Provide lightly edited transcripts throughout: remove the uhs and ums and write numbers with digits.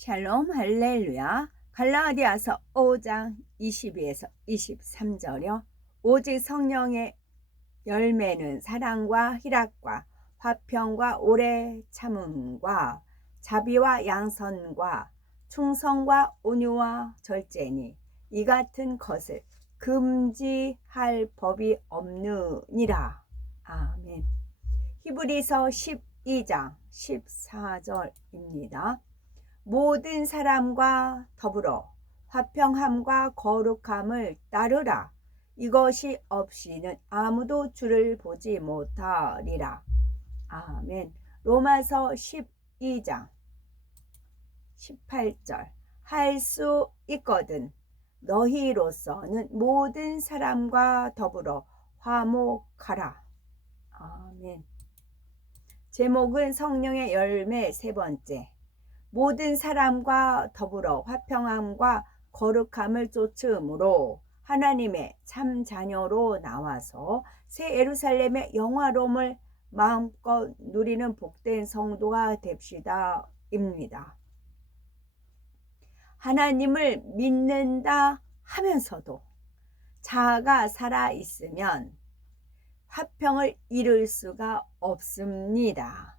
샬롬 할렐루야. 갈라디아서 5장 22에서 23절이요. 오직 성령의 열매는 사랑과 희락과 화평과 오래 참음과 자비와 양선과 충성과 온유와 절제니 이 같은 것을 금지할 법이 없느니라. 아멘. 히브리서 12장 14절입니다. 모든 사람과 더불어 화평함과 거룩함을 따르라. 이것이 없이는 아무도 주를 보지 못하리라. 아멘. 로마서 12장 18절 할 수 있거든 너희로서는 모든 사람과 더불어 화목하라. 아멘. 제목은 성령의 열매 세 번째. 모든 사람과 더불어 화평함과 거룩함을 쫓음으로 하나님의 참 자녀로 나와서 새 예루살렘의 영화로움을 마음껏 누리는 복된 성도가 됩시다 입니다. 하나님을 믿는다 하면서도 자아가 살아있으면 화평을 이룰 수가 없습니다.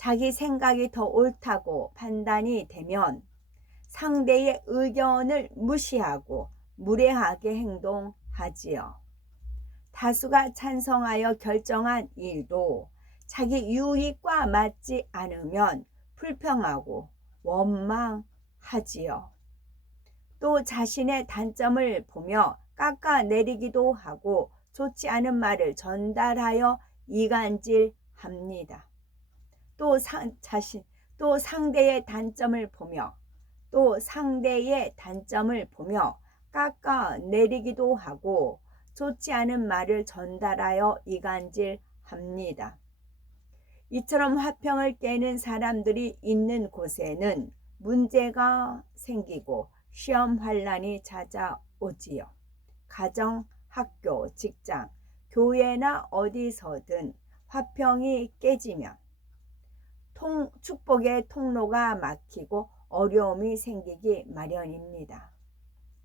자기 생각이 더 옳다고 판단이 되면 상대의 의견을 무시하고 무례하게 행동하지요. 다수가 찬성하여 결정한 일도 자기 유익과 맞지 않으면 불평하고 원망하지요. 또 자신의 단점을 보며 깎아내리기도 하고 좋지 않은 말을 전달하여 이간질합니다. 또 상대의 단점을 보며 깎아내리기도 하고 좋지 않은 말을 전달하여 이간질합니다. 이처럼 화평을 깨는 사람들이 있는 곳에는 문제가 생기고 시험 환란이 찾아오지요. 가정, 학교, 직장, 교회나 어디서든 화평이 깨지면 축복의 통로가 막히고 어려움이 생기기 마련입니다.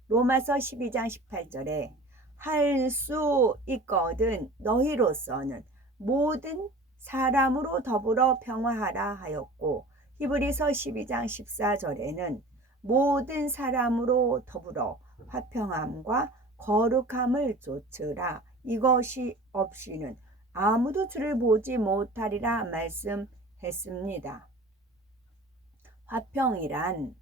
로마서 12장 18절에 할 수 있거든 너희로서는 모든 사람으로 더불어 평화하라 하였고, 히브리서 12장 14절에는 모든 사람으로 더불어 화평함과 거룩함을 좇으라. 이것이 없이는 아무도 주를 보지 못하리라 말씀했습니다. 화평이란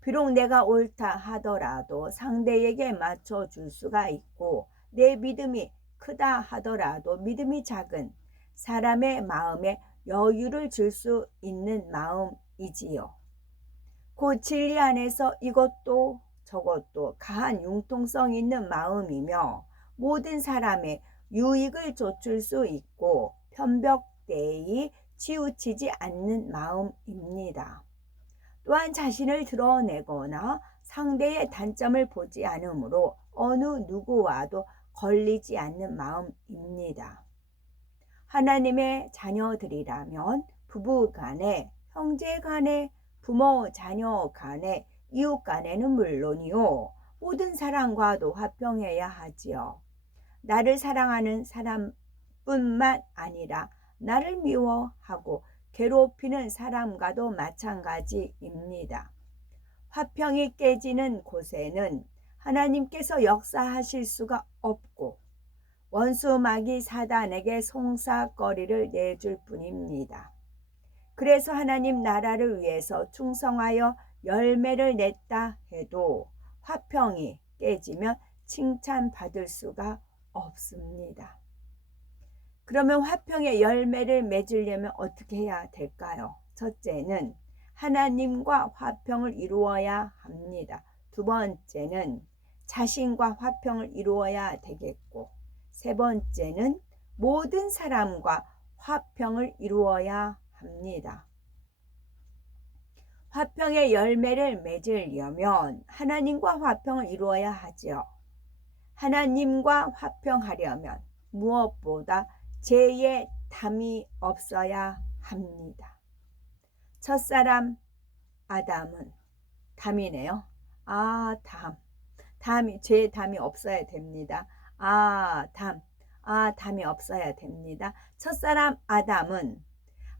비록 내가 옳다 하더라도 상대에게 맞춰줄 수가 있고, 내 믿음이 크다 하더라도 믿음이 작은 사람의 마음에 여유를 줄 수 있는 마음이지요. 그 진리 안에서 이것도 저것도 가한 융통성 있는 마음이며 모든 사람의 유익을 좇을 수 있고 편벽되이 치우치지 않는 마음입니다. 또한 자신을 드러내거나 상대의 단점을 보지 않으므로 어느 누구와도 걸리지 않는 마음입니다. 하나님의 자녀들이라면 부부 간에, 형제 간에, 부모 자녀 간에, 이웃 간에는 물론이요 모든 사람과도 화평해야 하지요. 나를 사랑하는 사람뿐만 아니라 나를 미워하고 괴롭히는 사람과도 마찬가지입니다. 화평이 깨지는 곳에는 하나님께서 역사하실 수가 없고 원수 마귀 사단에게 송사거리를 내줄 뿐입니다. 그래서 하나님 나라를 위해서 충성하여 열매를 냈다 해도 화평이 깨지면 칭찬받을 수가 없습니다. 그러면 화평의 열매를 맺으려면 어떻게 해야 될까요? 첫째는 하나님과 화평을 이루어야 합니다. 두 번째는 자신과 화평을 이루어야 되겠고, 세 번째는 모든 사람과 화평을 이루어야 합니다. 화평의 열매를 맺으려면 하나님과 화평을 이루어야 하지요. 하나님과 화평하려면 무엇보다 죄의 담이 없어야 합니다. 첫사람 아담은 담이네요. 담이 제 담이 없어야 됩니다. 담이 없어야 됩니다. 첫사람 아담은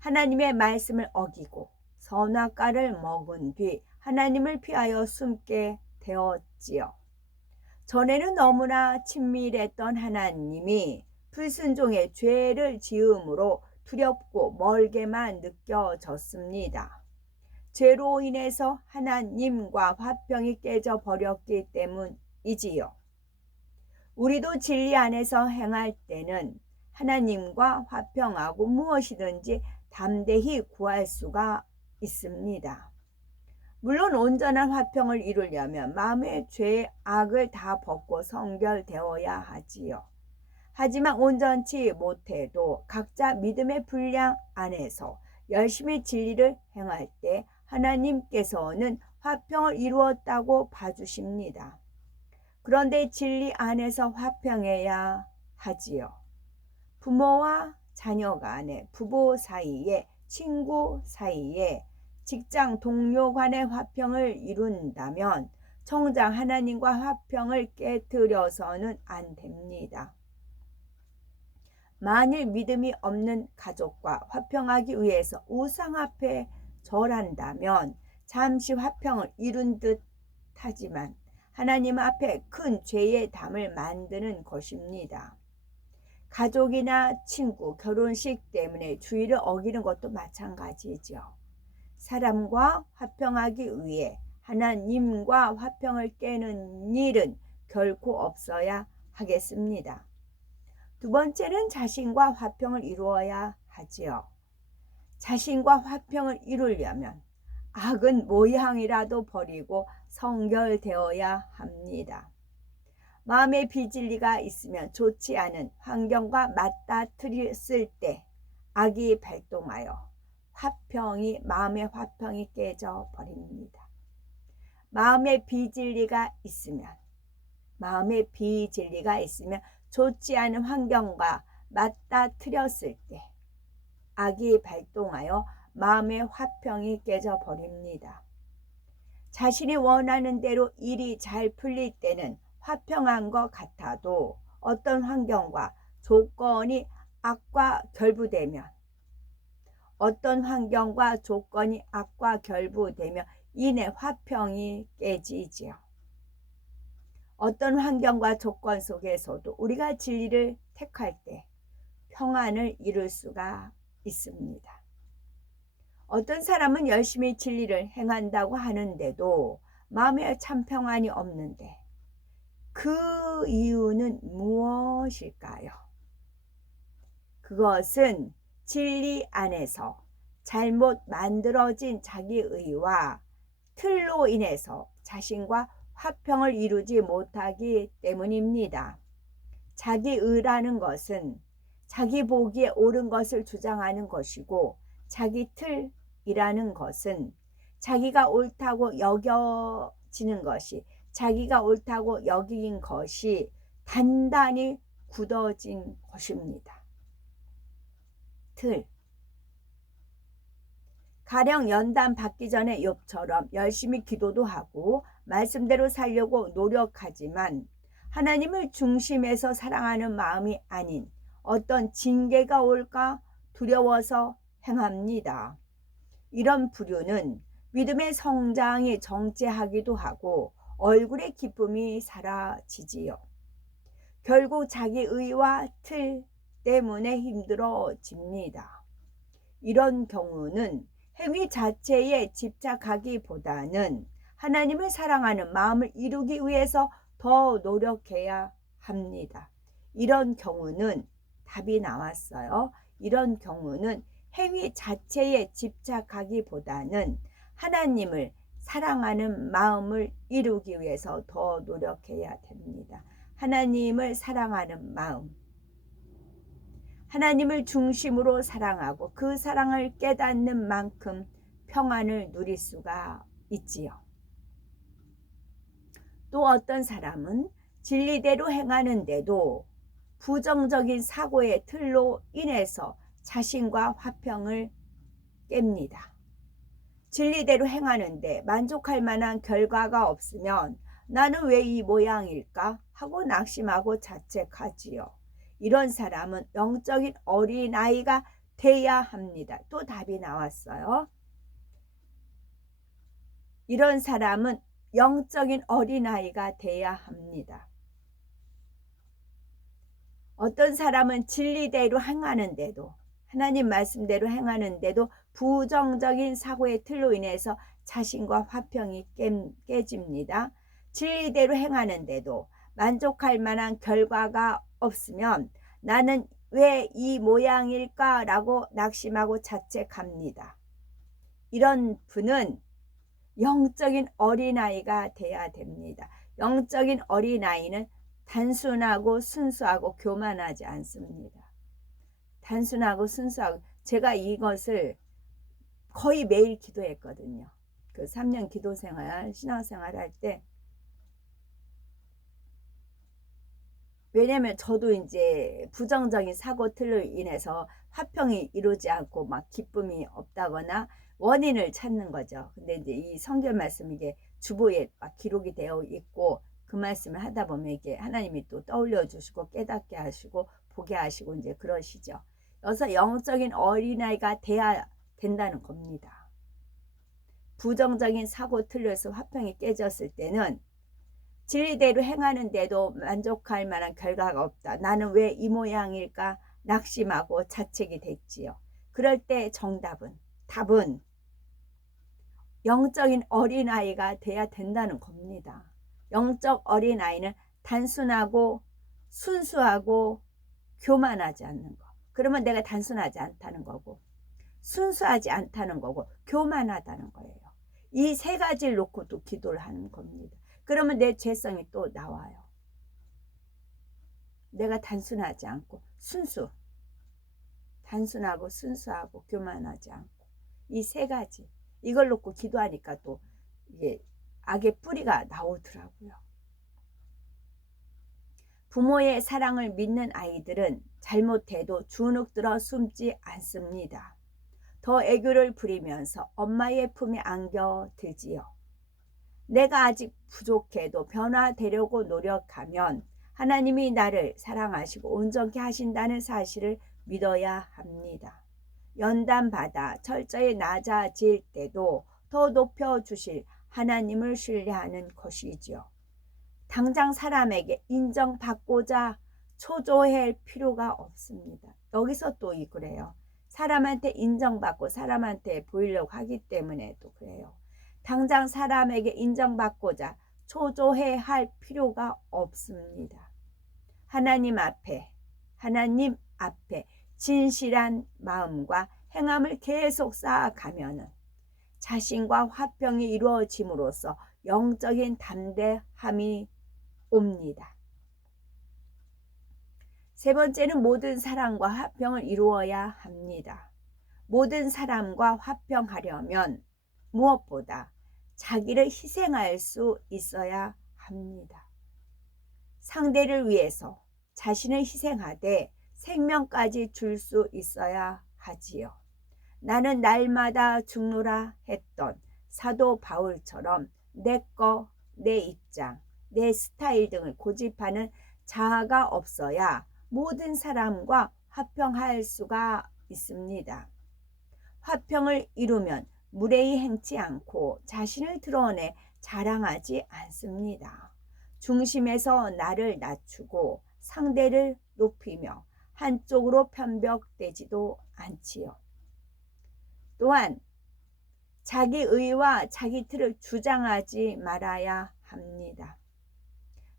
하나님의 말씀을 어기고 선악과를 먹은 뒤 하나님을 피하여 숨게 되었지요. 전에는 너무나 친밀했던 하나님이 불순종의 죄를 지음으로 두렵고 멀게만 느껴졌습니다. 죄로 인해서 하나님과 화평이 깨져 버렸기 때문이지요. 우리도 진리 안에서 행할 때는 하나님과 화평하고 무엇이든지 담대히 구할 수가 있습니다. 물론 온전한 화평을 이루려면 마음의 죄, 악을 다 벗고 성결되어야 하지요. 하지만 온전치 못해도 각자 믿음의 분량 안에서 열심히 진리를 행할 때 하나님께서는 화평을 이루었다고 봐주십니다. 그런데 진리 안에서 화평해야 하지요. 부모와 자녀 간에, 부부 사이에, 친구 사이에, 직장 동료 간의 화평을 이룬다면 정작 하나님과 화평을 깨뜨려서는 안 됩니다. 만일 믿음이 없는 가족과 화평하기 위해서 우상 앞에 절한다면 잠시 화평을 이룬 듯 하지만 하나님 앞에 큰 죄의 담을 만드는 것입니다. 가족이나 친구, 결혼식 때문에 주의를 어기는 것도 마찬가지죠. 사람과 화평하기 위해 하나님과 화평을 깨는 일은 결코 없어야 하겠습니다. 두 번째는 자신과 화평을 이루어야 하지요. 자신과 화평을 이루려면 악은 모양이라도 버리고 성결되어야 합니다. 마음의 비진리가 있으면 좋지 않은 환경과 맞닥뜨렸을 때 악이 발동하여 마음의 화평이 깨져 버립니다. 마음의 비진리가 있으면 좋지 않은 환경과 맞닥뜨렸을 때 악이 발동하여 마음의 화평이 깨져 버립니다. 자신이 원하는 대로 일이 잘 풀릴 때는 화평한 것 같아도 어떤 환경과 조건이 악과 결부되면 이내 화평이 깨지지요. 어떤 환경과 조건 속에서도 우리가 진리를 택할 때 평안을 이룰 수가 있습니다. 어떤 사람은 열심히 진리를 행한다고 하는데도 마음에 참 평안이 없는데 그 이유는 무엇일까요? 그것은 진리 안에서 잘못 만들어진 자기의와 틀로 인해서 자신과 화평을 이루지 못하기 때문입니다. 자기의라는 것은 자기 보기에 옳은 것을 주장하는 것이고, 자기 틀이라는 것은 자기가 옳다고 여겨지는 것이, 자기가 옳다고 여긴 것이 단단히 굳어진 것입니다. 틀. 가령 연단 받기 전에 욥처럼 열심히 기도도 하고 말씀대로 살려고 노력하지만 하나님을 중심에서 사랑하는 마음이 아닌 어떤 징계가 올까 두려워서 행합니다. 이런 부류는 믿음의 성장이 정체하기도 하고 얼굴의 기쁨이 사라지지요. 결국 자기 의와 틀 때문에 힘들어집니다. 이런 경우는 행위 자체에 집착하기보다는 하나님을 사랑하는 마음을 이루기 위해서 더 노력해야 합니다. 이런 경우는 답이 나왔어요. 이런 경우는 행위 자체에 집착하기보다는 하나님을 사랑하는 마음을 이루기 위해서 더 노력해야 됩니다. 하나님을 사랑하는 마음, 하나님을 중심으로 사랑하고 그 사랑을 깨닫는 만큼 평안을 누릴 수가 있지요. 또 어떤 사람은 진리대로 행하는데도 부정적인 사고의 틀로 인해서 자신과 화평을 깹니다. 진리대로 행하는데 만족할 만한 결과가 없으면 나는 왜 이 모양일까 하고 낙심하고 자책하지요. 이런 사람은 영적인 어린아이가 돼야 합니다. 또 답이 나왔어요. 이런 사람은 영적인 어린아이가 돼야 합니다. 어떤 사람은 진리대로 행하는데도, 하나님 말씀대로 행하는데도 부정적인 사고의 틀로 인해서 자신과 화평이 깨집니다. 진리대로 행하는데도 만족할 만한 결과가 없으면 나는 왜 이 모양일까 라고 낙심하고 자책합니다. 이런 분은 영적인 어린아이가 돼야 됩니다. 영적인 어린아이는 단순하고 순수하고 교만하지 않습니다. 단순하고 순수하고, 제가 이것을 거의 매일 기도했거든요. 그 3년 기도생활, 신앙생활 할 때. 왜냐면 저도 이제 부정적인 사고 틀로 인해서 화평이 이루지 않고 막 기쁨이 없다거나 원인을 찾는 거죠. 근데 이제 이 성경 말씀 이게 주보에 막 기록이 되어 있고 그 말씀을 하다 보면 이게 하나님이 또 떠올려 주시고 깨닫게 하시고 보게 하시고 이제 그러시죠. 그래서 영적인 어린아이가 돼야 된다는 겁니다. 부정적인 사고 틀려서 화평이 깨졌을 때는 진리대로 행하는데도 만족할 만한 결과가 없다. 나는 왜 이 모양일까 낙심하고 자책이 됐지요. 그럴 때 답은 영적인 어린아이가 돼야 된다는 겁니다. 영적 어린아이는 단순하고 순수하고 교만하지 않는 거. 그러면 내가 단순하지 않다는 거고 순수하지 않다는 거고 교만하다는 거예요. 이 세 가지를 놓고 또 기도를 하는 겁니다. 그러면 내 죄성이 또 나와요. 내가 단순하지 않고 단순하고 순수하고 교만하지 않고 이 세 가지 이걸 놓고 기도하니까 또 이게 악의 뿌리가 나오더라고요. 부모의 사랑을 믿는 아이들은 잘못해도 주눅들어 숨지 않습니다. 더 애교를 부리면서 엄마의 품에 안겨들지요. 내가 아직 부족해도 변화되려고 노력하면 하나님이 나를 사랑하시고 온전케 하신다는 사실을 믿어야 합니다. 연단받아 철저히 낮아질 때도 더 높여주실 하나님을 신뢰하는 것이지요. 당장 사람에게 인정받고자 초조할 필요가 없습니다. 여기서 또 그래요. 사람한테 인정받고 사람한테 보이려고 하기 때문에 또 그래요. 당장 사람에게 인정받고자 초조해 할 필요가 없습니다. 하나님 앞에 진실한 마음과 행함을 계속 쌓아가면 자신과 화평이 이루어짐으로써 영적인 담대함이 옵니다. 세 번째는 모든 사람과 화평을 이루어야 합니다. 모든 사람과 화평하려면 무엇보다 자기를 희생할 수 있어야 합니다. 상대를 위해서 자신을 희생하되 생명까지 줄 수 있어야 하지요. 나는 날마다 죽노라 했던 사도 바울처럼 내 거, 내 입장, 내 스타일 등을 고집하는 자아가 없어야 모든 사람과 화평할 수가 있습니다. 화평을 이루면 무례히 행치 않고 자신을 드러내 자랑하지 않습니다. 중심에서 나를 낮추고 상대를 높이며 한쪽으로 편벽되지도 않지요. 또한 자기 의와 자기 틀을 주장하지 말아야 합니다.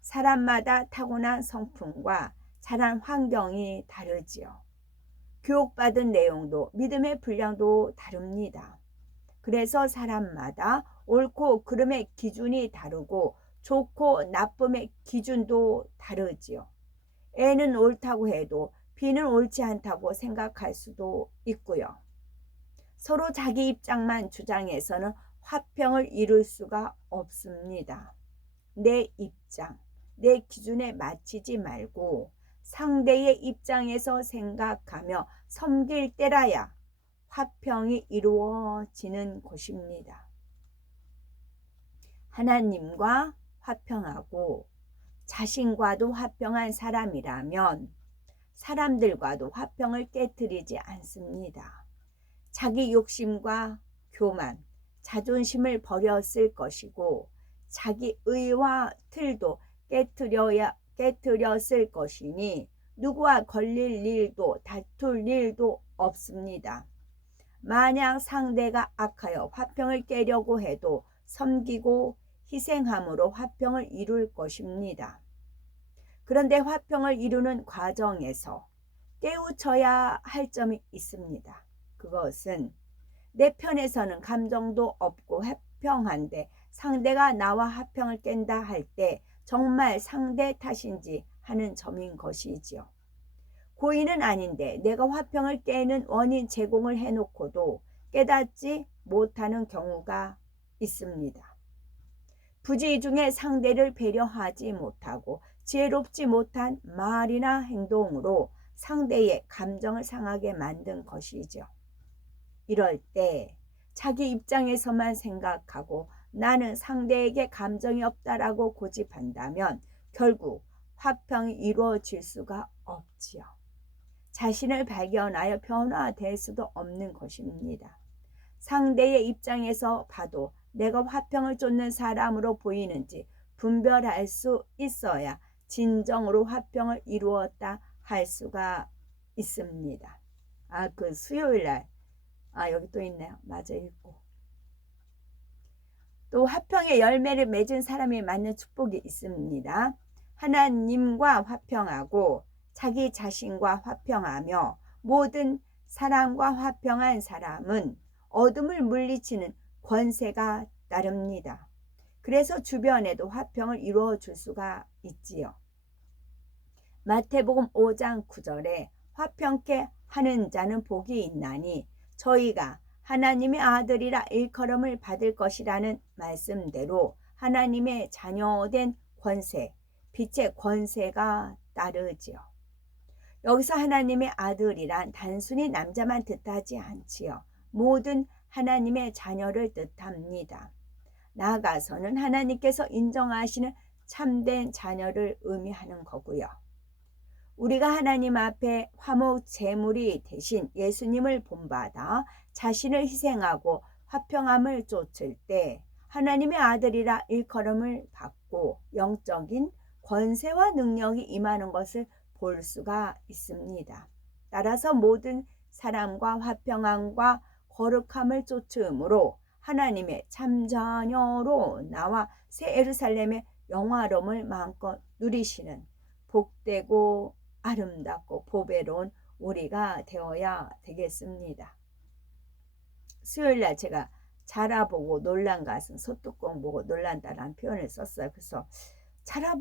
사람마다 타고난 성품과 자란 환경이 다르지요. 교육받은 내용도 믿음의 분량도 다릅니다. 그래서 사람마다 옳고 그름의 기준이 다르고 좋고 나쁨의 기준도 다르지요. A는 옳다고 해도 B는 옳지 않다고 생각할 수도 있고요. 서로 자기 입장만 주장해서는 화평을 이룰 수가 없습니다. 내 입장, 내 기준에 맞추지 말고 상대의 입장에서 생각하며 섬길 때라야 화평이 이루어지는 곳입니다. 하나님과 화평하고 자신과도 화평한 사람이라면 사람들과도 화평을 깨뜨리지 않습니다. 자기 욕심과 교만, 자존심을 버렸을 것이고 자기 의와 틀도 깨뜨렸을 것이니 누구와 걸릴 일도 다툴 일도 없습니다. 만약 상대가 악하여 화평을 깨려고 해도 섬기고 희생함으로 화평을 이룰 것입니다. 그런데 화평을 이루는 과정에서 깨우쳐야 할 점이 있습니다. 그것은 내 편에서는 감정도 없고 화평한데 상대가 나와 화평을 깬다 할 때 정말 상대 탓인지 하는 점인 것이지요. 고의는 아닌데 내가 화평을 깨는 원인 제공을 해놓고도 깨닫지 못하는 경우가 있습니다. 부지 중에 상대를 배려하지 못하고 지혜롭지 못한 말이나 행동으로 상대의 감정을 상하게 만든 것이죠. 이럴 때 자기 입장에서만 생각하고 나는 상대에게 감정이 없다라고 고집한다면 결국 화평이 이루어질 수가 없지요. 자신을 발견하여 변화될 수도 없는 것입니다. 상대의 입장에서 봐도 내가 화평을 쫓는 사람으로 보이는지 분별할 수 있어야 진정으로 화평을 이루었다 할 수가 있습니다. 그 수요일날 여기 또 있네요. 맞아, 읽고. 또 화평의 열매를 맺은 사람이 맞는 축복이 있습니다. 하나님과 화평하고 자기 자신과 화평하며 모든 사람과 화평한 사람은 어둠을 물리치는 권세가 따릅니다. 그래서 주변에도 화평을 이루어 줄 수가 있지요. 마태복음 5장 9절에 화평케 하는 자는 복이 있나니 저희가 하나님의 아들이라 일컬음을 받을 것이라는 말씀대로 하나님의 자녀된 권세, 빛의 권세가 따르지요. 여기서 하나님의 아들이란 단순히 남자만 뜻하지 않지요. 모든 하나님의 자녀를 뜻합니다. 나아가서는 하나님께서 인정하시는 참된 자녀를 의미하는 거고요. 우리가 하나님 앞에 화목 제물이 되신 예수님을 본받아 자신을 희생하고 화평함을 쫓을 때 하나님의 아들이라 일컬음을 받고 영적인 권세와 능력이 임하는 것을 볼 수가 있습니다. 따라서 모든 사람과 화평함과 거룩함을 쫓음으로 하나님의 참자녀로 나와 새 예루살렘의 영화로움을 마음껏 누리시는 복되고 아름답고 보배로운 우리가 되어야 되겠습니다. 수요일날 제가 자라보고 놀란 가슴 소뚜껑 보고 놀란다라는 표현을 썼어요. 그래서 자라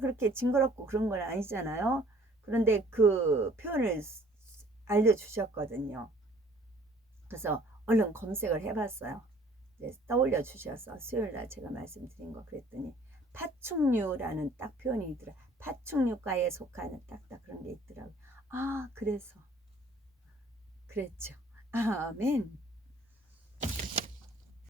그렇게 징그럽고 그런 건 아니잖아요. 그런데 그 표현을 알려주셨거든요. 그래서 얼른 검색을 해봤어요. 떠올려 주셔서 수요일날 제가 말씀드린 거 그랬더니 파충류라는 딱 표현이 있더라. 파충류과에 속하는 딱딱 그런 게 있더라고요. 그래서 그랬죠. 아멘.